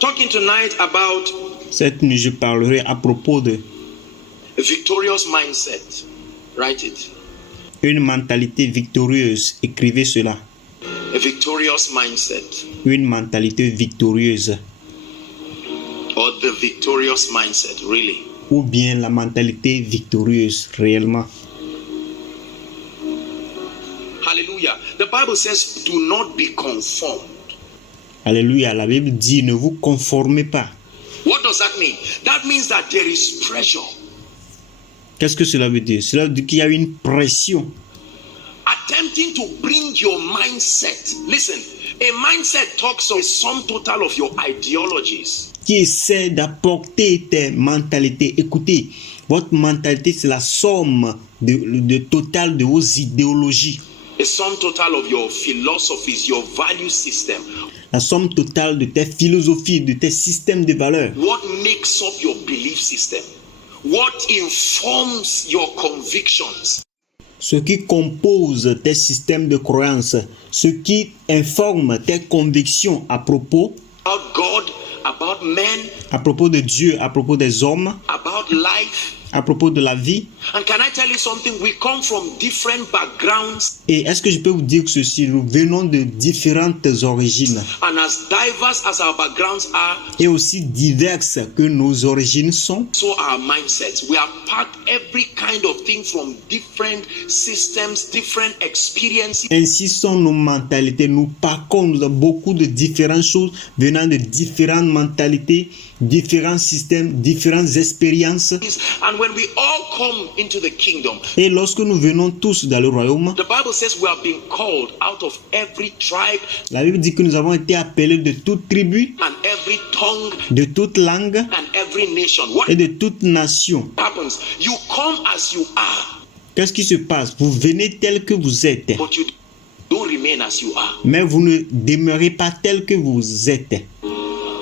talking tonight about Cette nuit, je parlerai à propos de a victorious mindset. Write it. une mentalité victorieuse. Écrivez cela. A victorious mindset. Une mentalité victorieuse. Or the victorious mindset, really. Ou bien la mentalité victorieuse, réellement. Hallelujah. The Bible says, do not be conformed. Alléluia. La Bible dit, ne vous conformez pas. What does that mean? That means that there is pressure. Qu'est-ce que cela veut dire? Cela veut dire qu'il y a une pression. Attempting to bring your mindset. Listen, a mindset talks of a sum total of your ideologies. Qui essaie d'apporter tes mentalités. Écoutez, votre mentalité, c'est la somme de total de vos idéologies. A sum total of your philosophies, your value system. La somme totale de tes philosophies, de tes systèmes de valeurs. What makes up your belief system? What informs your convictions? Ce qui compose tes systèmes de croyances, ce qui informe tes convictions à propos, About God, about men, à propos de Dieu, à propos des hommes, about life. à propos de la vie. And can I tell you something? We come from different backgrounds, Et est-ce que je peux vous dire ceci? Nous venons de différentes origines. and as diverse as our backgrounds are, Et aussi diverses que nos origines sont, so our mindsets. We have packed every kind of thing from different systems, different experiences, ainsi sont nos mentalités. Nous parcourons beaucoup de différentes choses venant de différentes mentalités, différents systèmes, différentes expériences. and when we all come into the kingdom, Et lorsque nous venons tous dans le royaume, the Bible says we have been called out of every tribe la Bible dit que nous avons été appelés de toute tribu, and every tongue de toute langue and every nation. What et de toute nation. happens? You come as you are, Qu'est-ce qui se passe? Vous venez tel que vous êtes, but you don't remain as you are. mais vous ne demeurez pas tel que vous êtes.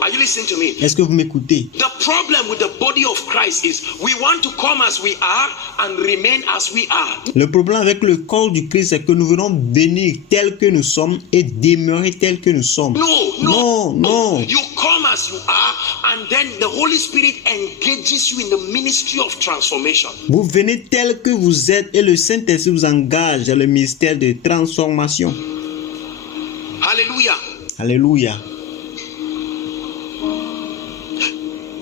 Are you listening to me? Est-ce que vous m'écoutez? The problem with the body of Christ is we want to come as we are and remain as we are. Le problème avec le corps du Christ, c'est que nous venons venir tel que nous sommes et demeurer tel que nous sommes. Non. You come as you are, and then the Holy Spirit engages you in the ministry of transformation. Vous venez tel que vous êtes et le Saint-Esprit vous engage dans le ministère de transformation. Hallelujah. Alléluia.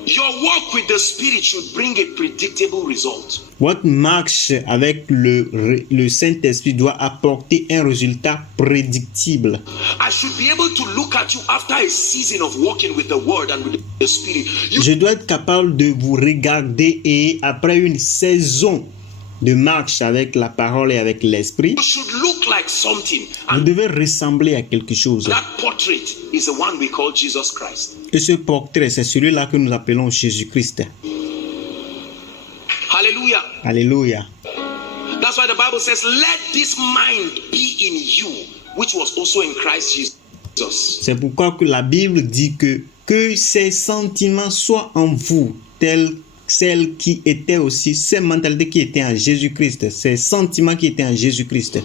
Your walk with the Spirit should bring a predictable result. Votre marche avec le Saint-Esprit doit apporter un résultat prédictible. I should be able to look at you after a season of walking with the Word and with the Spirit. Je dois être capable de vous regarder et après une saison de marche avec la parole et avec l'esprit, You should look like something. vous And devez ressembler à quelque chose. that portrait is the one we call Jesus Christ. Et ce portrait, c'est celui-là que nous appelons Jésus-Christ. Hallelujah. Alléluia. That's why the Bible says, let this mind be in you, which was also in Christ Jesus. C'est pourquoi que la Bible dit que ces sentiments soient en vous, tels celles qui étaient aussi, ces mentalités qui étaient en Jésus-Christ, ces sentiments qui étaient en Jésus-Christ.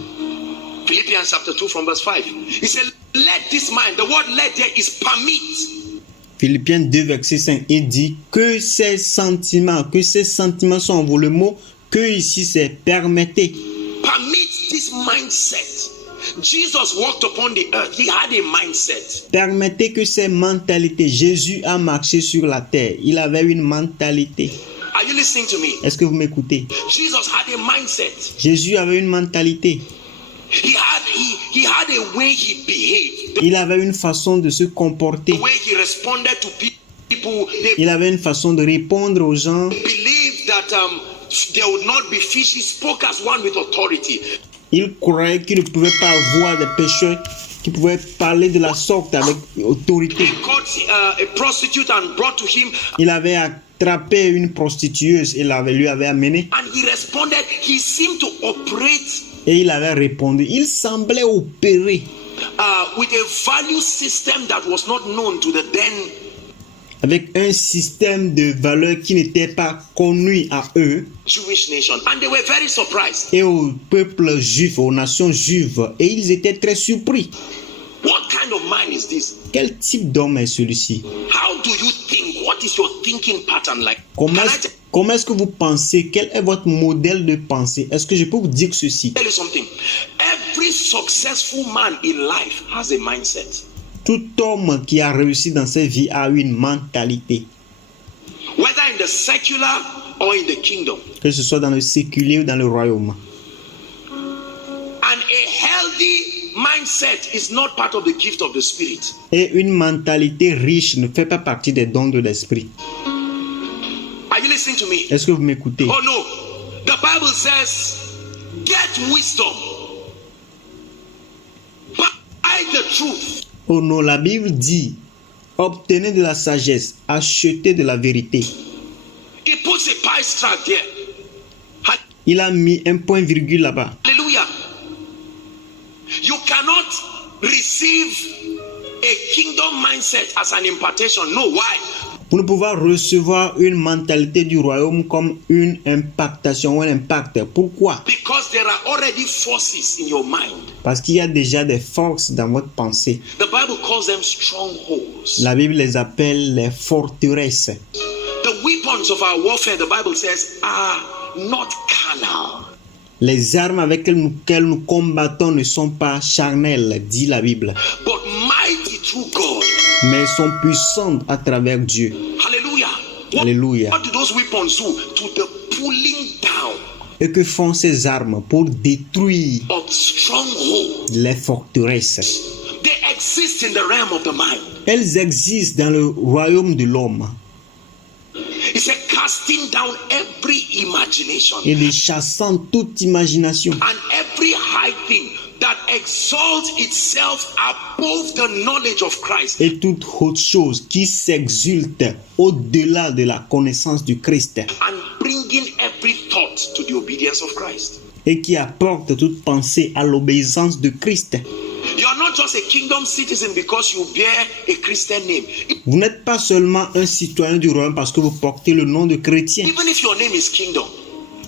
Philippians chapter 2 from verse 5. He said, let this mind, the word let there is permit. Philippiens 2, verset 5, il dit que ces sentiments sont en vous. Le mot que ici, c'est permettez. Permit this mindset. Jesus walked upon the earth. He had a mindset. Permettez que ces mentalités, Jésus a marché sur la terre. Il avait une mentalité. Are you listening to me? Est-ce que vous m'écoutez? Jesus had a mindset. Jésus avait une mentalité. He had a way he behaved. Il avait une façon de se comporter. The way he responded to people. They Il avait une façon de répondre aux gens. believed that there would not be fish. He spoke as one with authority. Il croyait qu'il ne pouvait pas avoir des pécheurs qui pouvaient parler de la sorte avec autorité. He caught a prostitute and brought to him, Il avait attrapé une prostitueuse et lui avait amené. and he responded. He seemed to operate Et il avait répondu. Il semblait opérer with a value system that was not known to the then avec un système de valeurs qui n'était pas connu à eux Jewish nation, and they were very surprised. et au peuple juif, aux nations juives. Et ils étaient très surpris. What kind of mind is this? Quel type d'homme est celui-ci? How do you think? What is your thinking pattern like? Comment est-ce que vous pensez? Quel est votre modèle de pensée? Est-ce que je peux vous dire ceci? Tell you something. Every successful man in life has a mindset. Tout homme qui a réussi dans sa vie a une mentalité. Whether in the secular or in the kingdom. Que ce soit dans le séculier ou dans le royaume. And a healthy mindset is not part of the gift of the Spirit. Et une mentalité riche ne fait pas partie des dons de l'esprit. Are you listening to me? Est-ce que vous m'écoutez? Oh no. The Bible says, get wisdom. Buy the truth. Oh non, la Bible dit, obtenez de la sagesse, achetez de la vérité. He puts a price tag there. Il a mis un point virgule là-bas. Hallelujah. You cannot receive a kingdom mindset as an impartation. No, why? Vous ne pouvez recevoir une mentalité du royaume comme une impactation ou un impact. Pourquoi? Because there are already forces in your mind. Parce qu'il y a déjà des forces dans votre pensée. The Bible calls them strongholds. La Bible les appelle les forteresses. The weapons of our warfare, the Bible says, are not carnal. Les armes avec lesquelles nous combattons ne sont pas charnelles, dit la Bible. But mighty through God. Mais sont puissantes à travers Dieu. Hallelujah. Alléluia. What do those weapons do? To the pulling down. Et que font ces armes pour détruire Of strongholds. les forteresses? They exist in the realm of the mind. Elles existent dans le royaume de l'homme. He said, casting down every imagination Et les chassant toute imagination and every high thing that exalts itself above the knowledge of Christ. et toute autre chose qui s'exulte au-delà de la connaissance du Christ And bringing every thought to the obedience of Christ. et qui apporte toute pensée à l'obéissance de Christ. You are not just a kingdom citizen because you bear a Christian name. Vous n'êtes pas seulement un citoyen du royaume parce que vous portez le nom de chrétien. Even if your name is kingdom,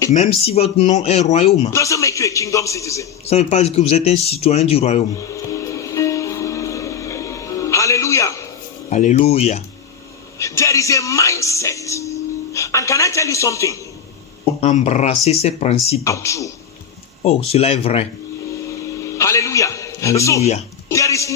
Même si votre nom est royaume, it doesn't make you a kingdom citizen. ça ne veut pas dire que vous êtes un citoyen du royaume. Hallelujah. Alléluia. There is a mindset. And can I tell you something? Embrasser ces principes. How true. Oh, cela est vrai. Hallelujah. Hallelujah. So there is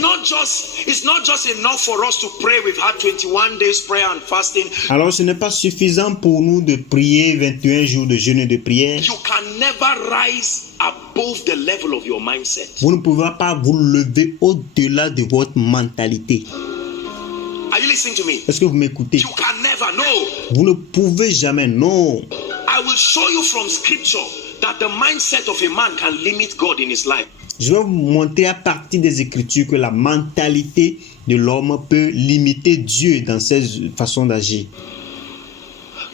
it's not just enough for us to pray. We've had 21 days prayer and fasting. Alors ce n'est pas suffisant pour nous de prier 21 jours de jeûne et de prière. You can never rise above the level of your mindset. Vous ne pouvez pas vous lever au-delà de votre mentalité. Are you listening to me? Est-ce que vous m'écoutez? You can never. No. Vous ne pouvez jamais, non. I will show you from scripture that the mindset of a man can limit God in his life. Je vais vous montrer à partir des Écritures que la mentalité de l'homme peut limiter Dieu dans ses façons d'agir.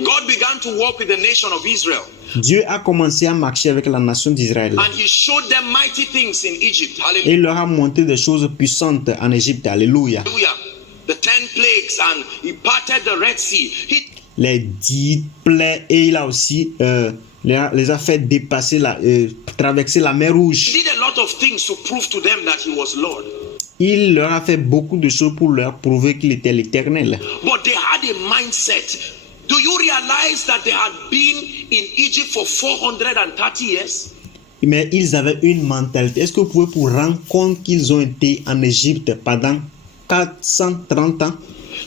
God began to walk with the nation of Israel. Dieu a commencé à marcher avec la nation d'Israël. And he showed them mighty things in Egypt. Et Hallelujah. il leur a montré des choses puissantes en Égypte. Alléluia. Hallelujah. The 10 plagues, and he parted the Red Sea. He Les 10 plaies, et il a aussi les a fait dépasser traverser la mer Rouge. did a lot of things to prove to them that he was Lord. Il leur a fait beaucoup de choses pour leur prouver qu'il était l'Éternel. But they had a mindset. Do you realize that they had been in Egypt for 430 years? Mais ils avaient une mentalité. Est-ce que vous pouvez vous rendre compte qu'ils ont été en Égypte pendant 430 ans?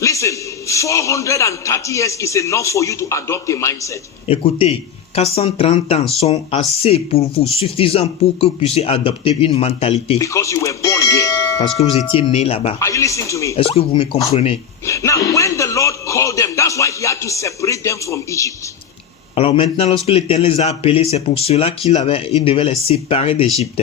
Listen, 430 years is enough for you to adopt a mindset. Écoutez, 430 ans sont assez pour vous, suffisants pour que vous puissiez adopter une mentalité. Because you were born there. Parce que vous étiez né là-bas. Are you listening to me? Est-ce que vous me comprenez? Now, when the Lord called them, that's why he had to separate them from Egypt. Alors maintenant, lorsque l'Éternel les a appelés, c'est pour cela qu'il devait les séparer d'Égypte.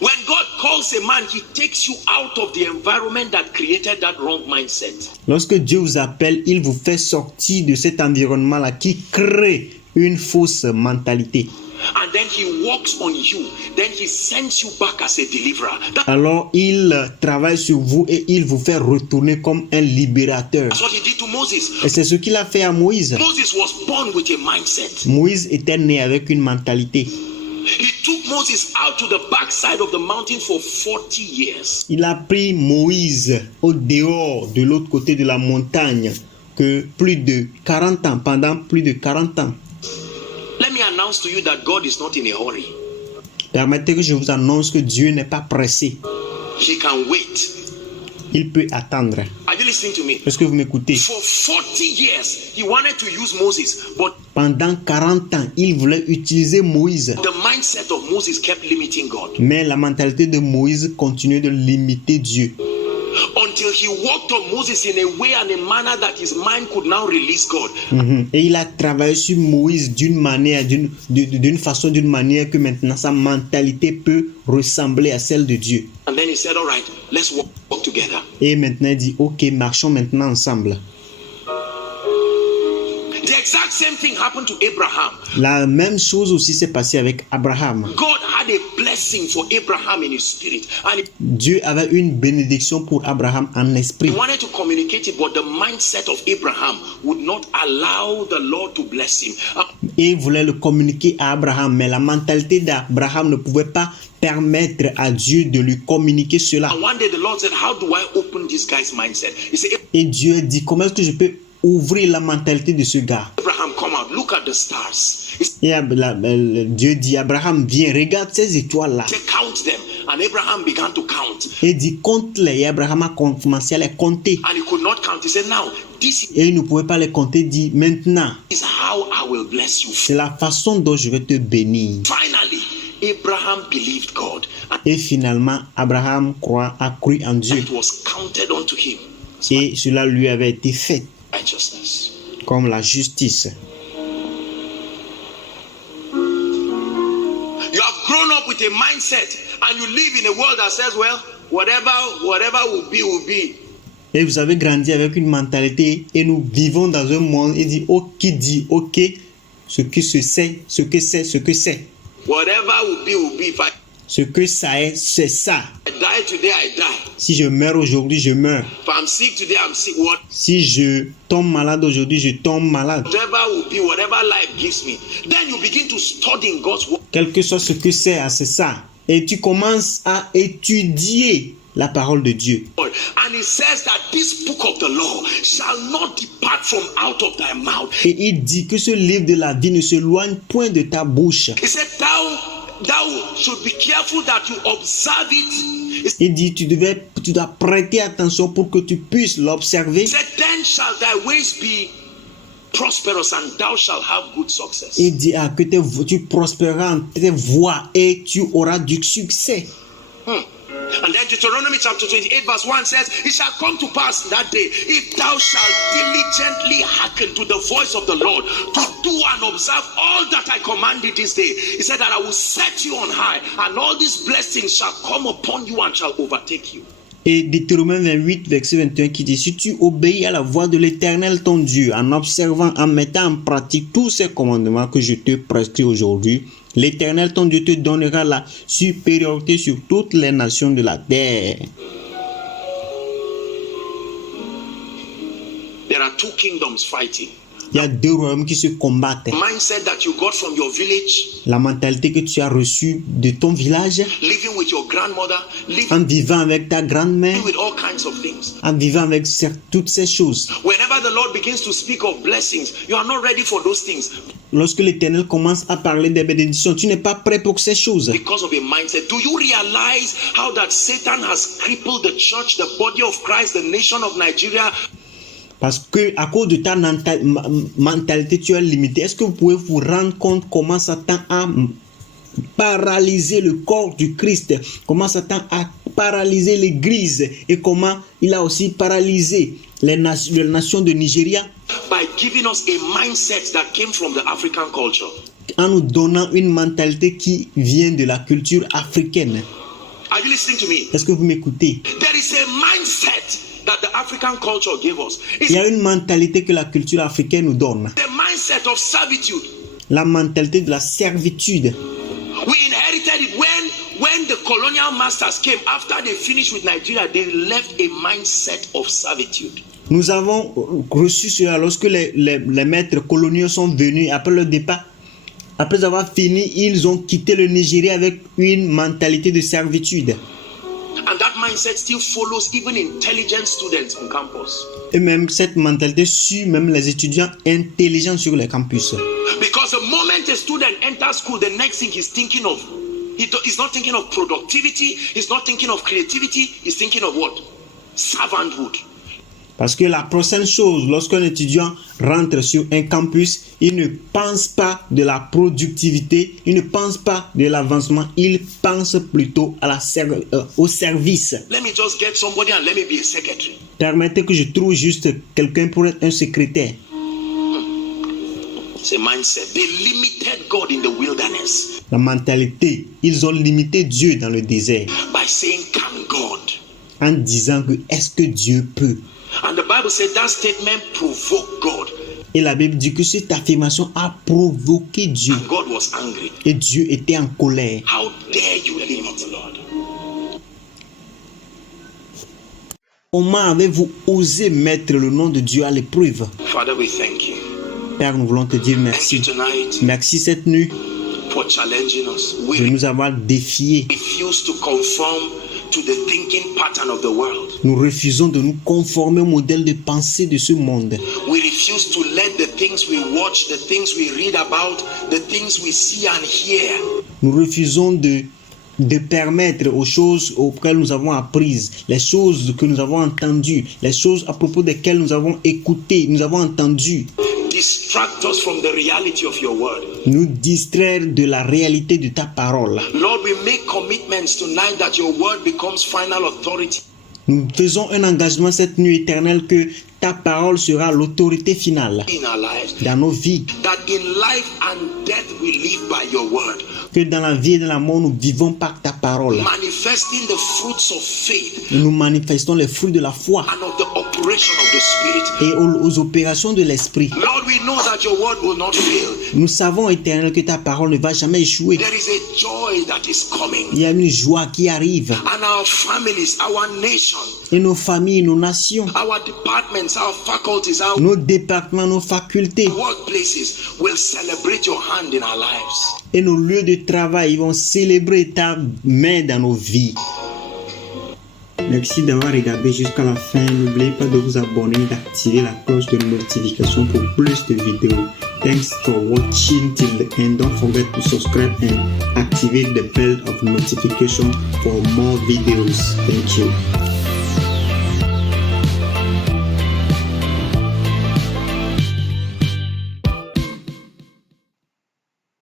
When God calls a man, he takes you out of the environment that created that wrong mindset. Lorsque Dieu vous appelle, il vous fait sortir de cet environnement-là qui crée une fausse mentalité. And then he works on you. Then he sends you back as a deliverer. Alors il travaille sur vous et il vous fait retourner comme un libérateur. That's what he did to Moses. Et c'est ce qu'il a fait à Moïse. Moses was born with a mindset. Moïse était né avec une mentalité. He took Moses out to the backside of the mountain for 40 years. Il a pris Moïse au dehors de l'autre côté de la montagne que plus de 40 ans, pendant plus de 40 ans. Let me announce to you that God is not in a hurry. Permettez que je vous annonce que Dieu n'est pas pressé. He can wait. Il peut attendre. Are you listening to me? Est-ce que vous m'écoutez? For 40 years, he wanted to use Moses, but Pendant 40 ans, il voulait utiliser Moïse. the mindset of Moses kept limiting God. Mais la mentalité de Moïse continuait de limiter Dieu. Until he worked on Moses in a way and a manner that his mind could now release God. Et il a travaillé sur Moïse d'une manière, d'une façon, d'une manière que maintenant sa mentalité peut ressembler à celle de Dieu. And then he said, all right, let's walk together. Et maintenant il dit, ok, marchons maintenant ensemble. The exact same thing happened to Abraham. La même chose aussi s'est passée avec Abraham. God had a blessing for Abraham in his spirit, and Dieu avait une bénédiction pour Abraham en esprit. he wanted to communicate it, but the mindset of Abraham would not allow the Lord to bless him. Et il voulait le communiquer à Abraham, mais la mentalité d'Abraham ne pouvait pas permettre à Dieu de lui communiquer cela. And one day the Lord said, how do I open this guy's mindset? He said, Et Dieu a dit, comment est-ce que je peux ouvrir la mentalité de ce gars? Abraham, come out, look at the stars. He Et Dieu dit, Abraham, viens, regarde ces étoiles-là. said, count them. And Abraham began to count. Et dit, compte-les. Et Abraham a commencé à les compter. And he could not count. He said, now, this Et il ne pouvait pas les compter. Il dit, maintenant, is how I will bless you. c'est la façon dont je vais te bénir. Finally, Abraham believed God, and Et finalement, Abraham a cru en Dieu. it was counted unto him as Et cela lui avait été fait righteousness. comme la justice. You have grown up with a mindset, and you live in a world that says, well, whatever will be, will be. Et vous avez grandi avec une mentalité et nous vivons dans un monde qui dit, ok, ce que c'est, ce que c'est, ce que c'est. Whatever will be, will be. If Ce que ça est, c'est ça. I die today, I die. Si je meurs aujourd'hui, je meurs. If I'm sick today, I'm sick. Si je tombe malade aujourd'hui, je tombe malade. Whatever will be, whatever life gives me. Then you begin to study in God's word. Quel que soit ce que c'est ça. Et tu commences à étudier la parole de Dieu. And it says that this book of the law shall not depart from out of thy mouth. Et il dit que ce livre de la vie ne s'éloigne point de ta bouche. He said, thou should be careful that you observe it. Il dit, tu dois prêter attention pour que tu puisses l'observer. He said, then shall thy ways be prosperous and thou shalt have good success. Il dit que tu prospéreras en tes voies et tu auras du succès. And then Deuteronomy chapter 28 verse 1 says, it shall come to pass in that day, if thou shalt diligently hearken to the voice of the Lord, to do and observe all that I command thee this day. He said that I will set you on high, and all these blessings shall come upon you and shall overtake you. Et Deutéronome 28, verset 21 qui dit, si tu obéis à la voix de l'Éternel ton Dieu, en observant, en mettant en pratique tous ces commandements que je te prescris aujourd'hui, l'Éternel ton Dieu te donnera la supériorité sur toutes les nations de la terre. There are two kingdoms fighting. Il y a deux royaumes qui se combattent. Mindset that you got from your village, La mentalité que tu as reçue de ton village, living with your grandmother, living en vivant avec ta grand-mère, with all kinds of things. en vivant avec toutes ces choses. Whenever the Lord begins to speak of blessings, you are not ready for those things Lorsque l'Éternel commence à parler des bénédictions, tu n'es pas prêt pour ces choses. because of a mindset. Do you realize how that Satan has crippled the church, the body of Christ, the nation of Nigeria? Parce que à cause de ta mentalité, tu es limité. Est-ce que vous pouvez vous rendre compte comment Satan a paralysé le corps du Christ, comment Satan a paralysé l'Église et comment il a aussi paralysé les nations de Nigeria? By giving us a mindset that came from the African culture. En nous donnant une mentalité qui vient de la culture africaine. Are you listening to me? Est-ce que vous m'écoutez? There is a mindset that the African culture gave us. It's Il y a une mentalité que la culture africaine nous donne. the mindset of servitude. La mentalité de la servitude. We inherited it when the colonial masters came. After they finished with Nigeria, they left a mindset of servitude. Nous avons reçu cela lorsque les maîtres coloniaux sont venus après le départ. Après avoir fini, ils ont quitté le Nigeria avec une mentalité de servitude. And that mindset still follows even intelligent students on campus. Et même cette mentalité suit même les étudiants intelligents sur les campus. Because the moment a student enters school, the next thing he's thinking of, he's not thinking of productivity, he's not thinking of creativity, he's thinking of what? Servanthood. Parce que la prochaine chose, lorsqu'un étudiant rentre sur un campus, il ne pense pas de la productivité, il ne pense pas de l'avancement, il pense plutôt à au service. Let me just get somebody and let me be a secretary. Permettez que je trouve juste quelqu'un pour être un secrétaire. It's a mindset. They limited God in the wilderness La mentalité, ils ont limité Dieu dans le désert by saying, can God? en disant que est-ce que Dieu peut? And the Bible said that statement provoked God. Et la Bible dit que cette affirmation a provoqué Dieu. And God was angry. Et Dieu était en colère. How dare you limit the Lord? Comment avez-vous osé mettre le nom de Dieu à l'épreuve? Father, we thank you. Père, nous voulons te dire Thank merci. you tonight Merci cette nuit for challenging us. de We nous avoir défiés. refuse to conform to the thinking pattern of the world. Nous refusons de nous conformer au modèle de pensée de ce monde. We refuse to let the things we watch, the things we read about, the things we see and hear Nous refusons de permettre aux choses auxquelles nous avons apprises, les choses que nous avons entendues, les choses à propos desquelles nous avons écouté, nous avons entendu, distract us from the reality of your word. nous distraire de la réalité de ta parole. Lord, we make commitments tonight that your word becomes final authority Nous faisons un engagement cette nuit éternelle que ta parole sera l'autorité finale in our lives. dans nos vies, That in life and death we live by your word. que dans la vie et dans la mort nous vivons par ta parole. Manifesting the fruits of faith Nous manifestons les fruits de la foi and of the operation of the Spirit. et aux opérations de l'esprit. Lord, we know that your word will not fail. Nous savons éternel que ta parole ne va jamais échouer. There is a joy that is coming. Il y a une joie qui arrive And our families, our nation, et nos familles, nos nations, our departments, our faculties, our nos départements, nos facultés workplaces will celebrate your hand in our lives. et nos lieux de travail vont célébrer ta main dans nos vies. Merci d'avoir regardé jusqu'à la fin. N'oubliez pas de vous abonner et d'activer la cloche de notification pour plus de vidéos. Thanks for watching till the end. Don't forget to subscribe and activate the bell of notification for more videos. Thank you.